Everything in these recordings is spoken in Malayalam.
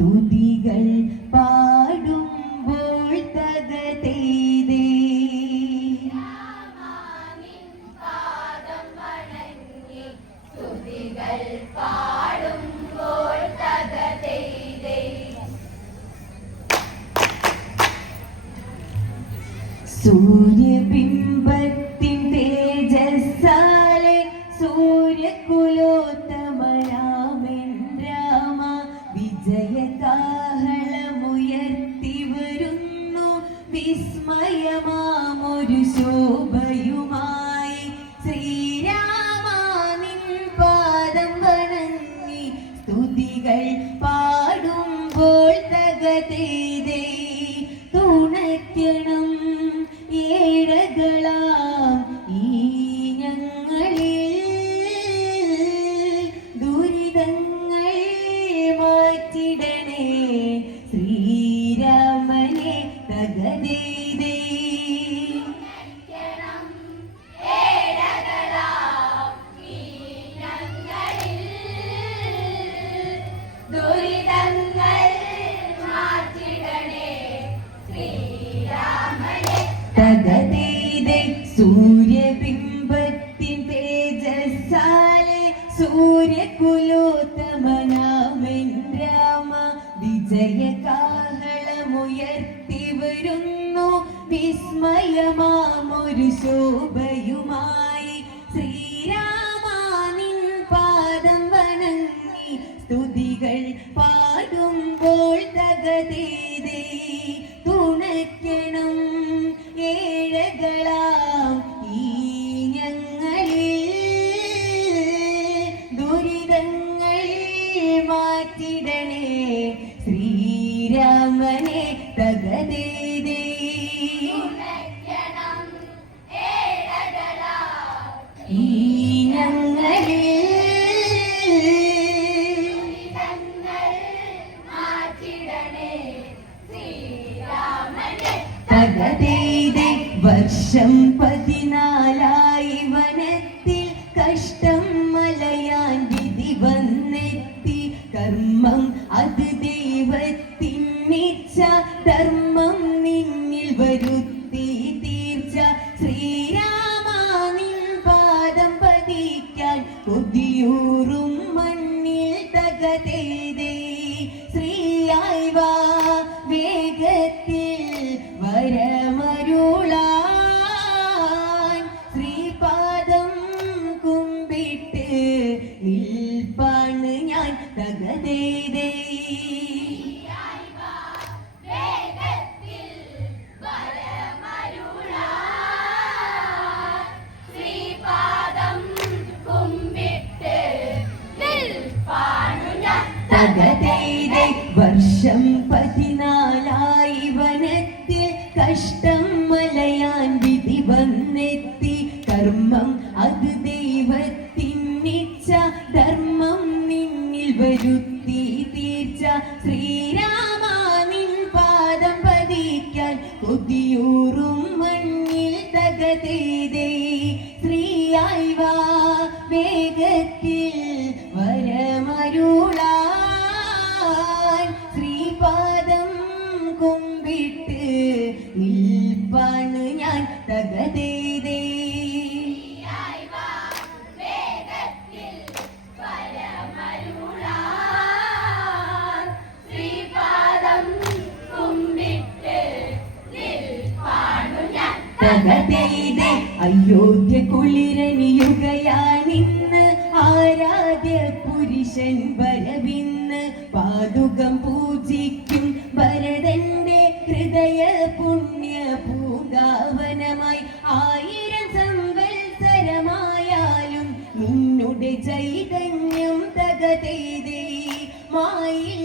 സ്തുതികൾ പാടുമ്പോൾ തകതേ സ്തുതികൾ പാടുമ്പോൾ തകതേ സൂര്യബിംബത്തിൻ തേജസ്സാലെ സൂര്യകുലോത്ത ಮಗಳ വർഷം പതിനാലായി വനത്തിൽ കഷ്ടം മലയാൻ വിധി വന്നെത്തി. കർമ്മം അത് ദൈവത്തിന്നിച്ച ധർമ്മം നിന്നിൽ വരുത്തി തീർച്ച. ശ്രീ തീർച്ച ധർമ്മം നിന്നിൽ വരുത്തി തീർച്ച ശ്രീരാം പ്രകടയിതെ അയോധ്യ കുളിരണിയുകയാനിന്ന് ആരാധ്യ പുരുഷൻ വരവിന്ന് പാതുകം പൂജിക്കും. ഭരതന്റെ ഹൃദയ പുണ്യ പൂങ്കാവനമായി ആയിരം സംവത്സരമായാലും നിന്നുടെ ചൈതന്യം തകതൈതേ മായി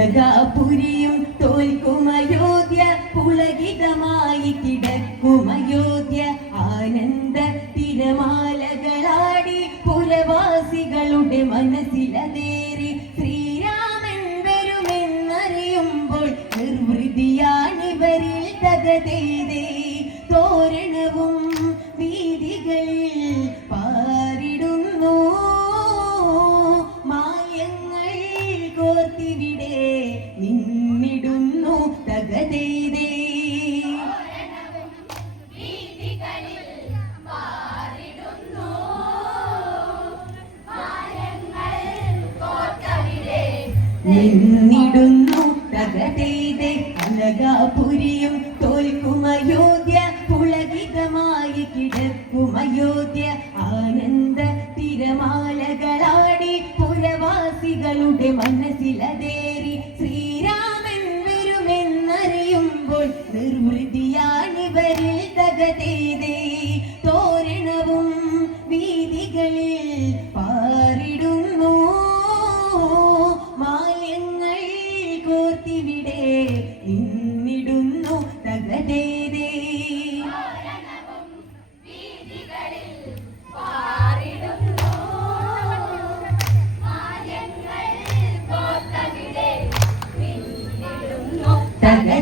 കനകാപുരിയും തോൽക്കുമയോധ്യ പുളകിതമായി കിടക്കുമയോധ്യ ആനന്ദ തിരമാലകളാടി പുരവാസികളുടെ മനസ്സിലതേറി ശ്രീരാമൻ വരുമെന്നറിയുമ്പോൾ നിർവൃതിയാണിവരിൽ തകതേ തോരണ എന്നിടുന്നു തകതൈതെ കനകാപുരിയും തോൽക്കുമയോധ്യ പുളകിതമായി കിടക്കുമയോധ്യ ആനന്ദ തിരമാലകളാടി പുരവാസികളുടെ മനസ്സിലെ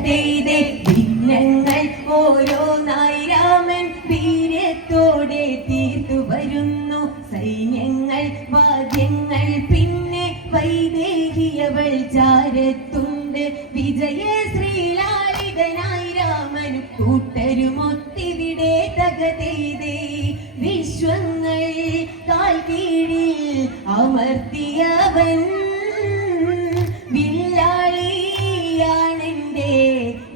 day.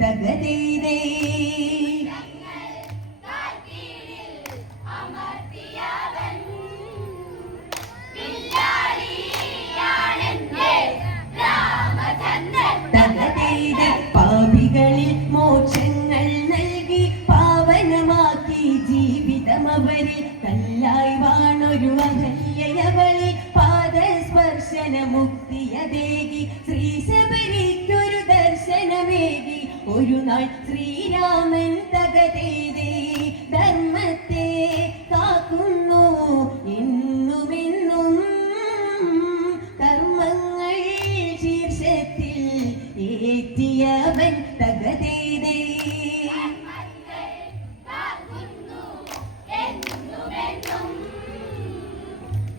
തക ചെയ്തേ പാപികളിൽ മോക്ഷങ്ങൾ നൽകി പാവനമാക്കി ജീവിതം അവരിൽ. കല്ലായി വാണൊരു അകല്യവളിൽ പാദസ്പർശനമുക്തി ദേവി ശ്രീ ശ്രീശബരിക്കൊരു ദർശനമേകി. ഒരു നാൾ ശ്രീരാമൻ തകതേതേ ധർമ്മത്തെ കാക്കുന്നു. ഇന്നുമെന്നും കർമ്മങ്ങൾ ശീർഷത്തിൽ ഏറ്റിയവൻ തകതേതേ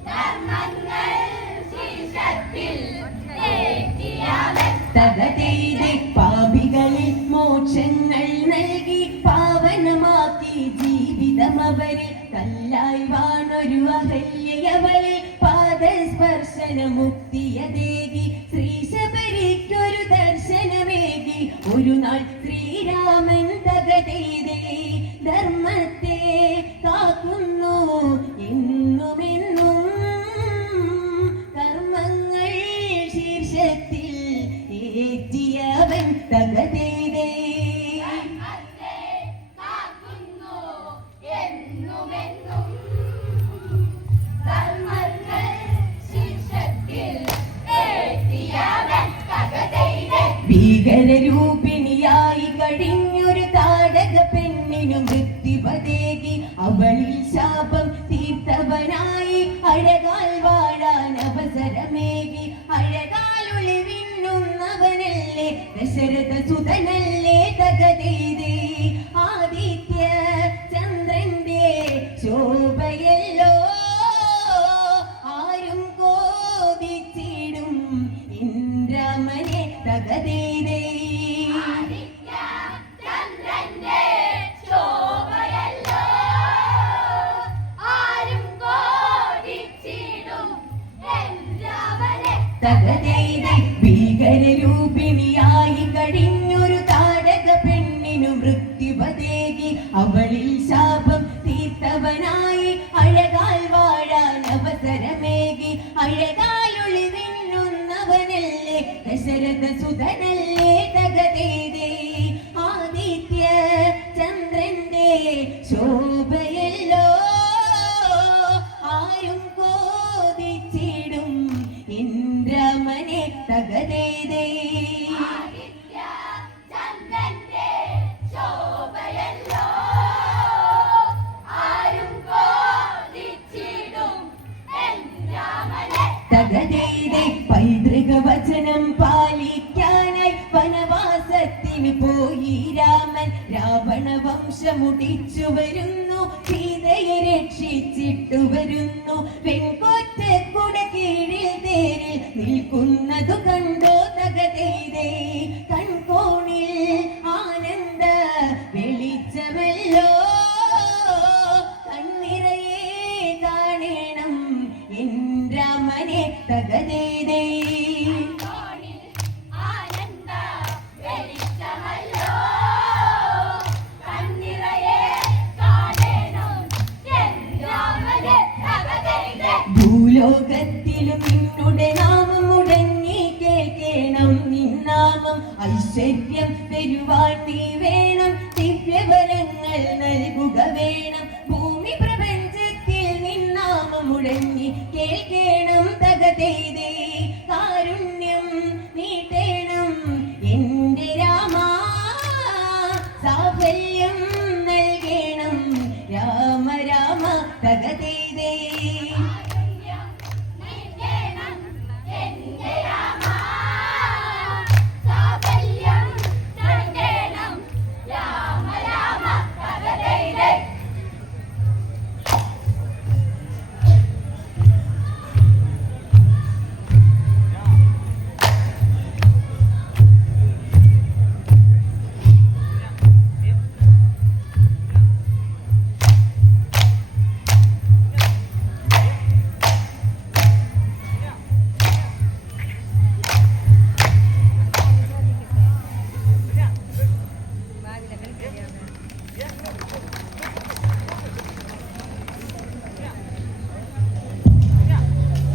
ധർമ്മത്തെ ഭീകരരൂപിണിയായി കഴിഞ്ഞൊരു താടക പെണ്ണിനു മൃത്യുപതേകി അവളിൽ ശാപം തീർത്തവനായി അഴകാൽ വാഴാൻ അവസരമേകി. അഴകാൽ ഒളിവിന്നുന്നവനല്ലേ ദശരഥ സുതനല്ലേ തകതീതേ തകതീതേ ഭീകരരൂപിണിയായി കഴിഞ്ഞൊരു താരക പെണ്ണിനു വൃത്തിപതേകി അവളിൽ ശാപം തീർത്തവനായി അഴകാൽ വാഴാൻ അവസരമേകി അഴകാൽ വംശമുടിച്ചു വരുന്നു സീതയെ രക്ഷിച്ചിട്ടു വരുന്നു. വെൺകൊറ്റ കുട കീഴിൽ തേരിൽ നിൽക്കുന്നതു കണ്ടോ. ഭൂലോകത്തിലും നിന്നുടെ നാമം മുടങ്ങി കേൾക്കണം നിന്നാമം ഐശ്വര്യം തരുവാൻ